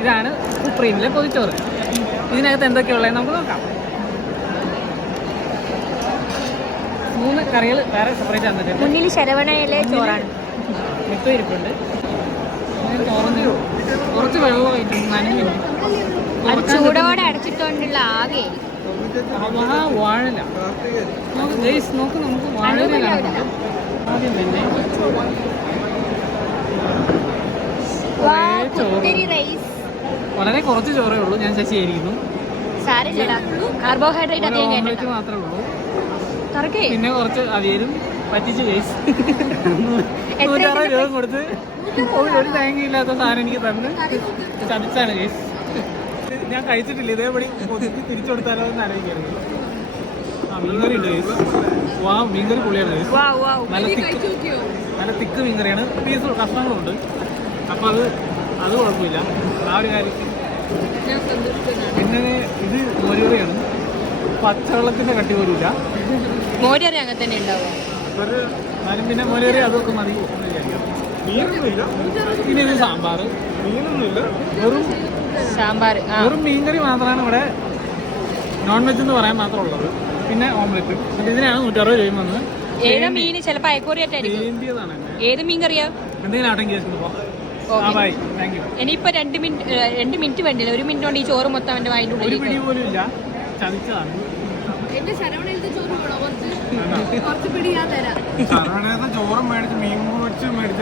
ഇതാണ് സുപ്രീമിലെ പൊതിച്ചോറ്. ഇതിനകത്ത് എന്തൊക്കെയുള്ളത് നമുക്ക് നോക്കാം. 3 കറികൾ വേറെ സെപ്പറേറ്റ് തന്നിട്ടുണ്ട്. മുന്നിൽ ശരവണയിലെ ചോറാണ്. മിക്ക ഇരിപ്പുണ്ട്. കുറച്ച് വെള്ളമായിട്ട് നനഞ്ഞില്ല. അത് ചൂടോടെ അടച്ചിട്ടുകൊണ്ടുള്ള ആകെ വാഴല നോക്ക്. നമുക്ക് വാഴല ആദ്യം തന്നെ വളരെ കുറച്ച് ചോറേ ഉള്ളൂ. ഞാൻ ശശിയായിരിക്കുന്നു. കാർബോഹൈഡ്രേറ്റ് ഓംലെറ്റ് മാത്രമേ ഉള്ളൂ. പിന്നെ കുറച്ച് അവിയലും പറ്റിച്ച് കേസ് 160 രൂപ കൊടുത്ത് ഒരു തേങ്ങയില്ലാത്ത സാധനം എനിക്ക് തന്ന് ചതിച്ചാണ് കേസ്. ഞാൻ കഴിച്ചിട്ടില്ല. ഇതേപടി തിരിച്ചു കൊടുത്താലോ എന്ന് ആലോചിക്കായിരുന്നു. മീൻകറി ഉണ്ട് കേസ്. മീൻകറി പൊളിയാണ് കേസ്. നല്ല തിക്ക് മീൻകറിയാണ്. പീസ് കഷ്ണങ്ങളുണ്ട്. അപ്പം അത് കുഴപ്പമില്ല. ആ ഒരു കാര്യത്തിൽ പിന്നെ ഇത് മോരുകറിയാണ്. പച്ചവെള്ളത്തിന്റെ കട്ടി പോലും ഇല്ല. മോരുകറി അങ്ങനെ തന്നെ ഉണ്ടാവും. എന്നാലും പിന്നെ മോരുകറി അതൊക്കെ മതി എന്ന് വിചാരിക്കാം. മീനൊന്നുമില്ല. പിന്നെ ഇത് സാമ്പാർ. മീനൊന്നുമില്ല. വെറും മീൻകറി മാത്രമാണ് ഇവിടെ നോൺ വെജ് എന്ന് പറയാൻ മാത്രം ഉള്ളത്. പിന്നെ ഓംലെറ്റ്. ഇതിനാണ് 160 രൂപ വന്നത്. ഏത് മീൻ ചിലപ്പോൾ അയക്കോറിയായിട്ടായിരിക്കും. ഏത് മീൻ കറിയാ? എന്തെങ്കിലും ആട്ടം കേസ്. ഇനിയിപ്പോ 2 മിനിറ്റ് വേണ്ടില്ല. 1 മിനിറ്റ് കൊണ്ട് ഈ ചോറ് മൊത്തം അവന്റെ വായിന്റെ ഒരു പിടി പോലും ഇല്ല. ചതിച്ചതാണ്. ചോറും മേടിച്ച് മീൻ വെച്ച് മേടിച്ച്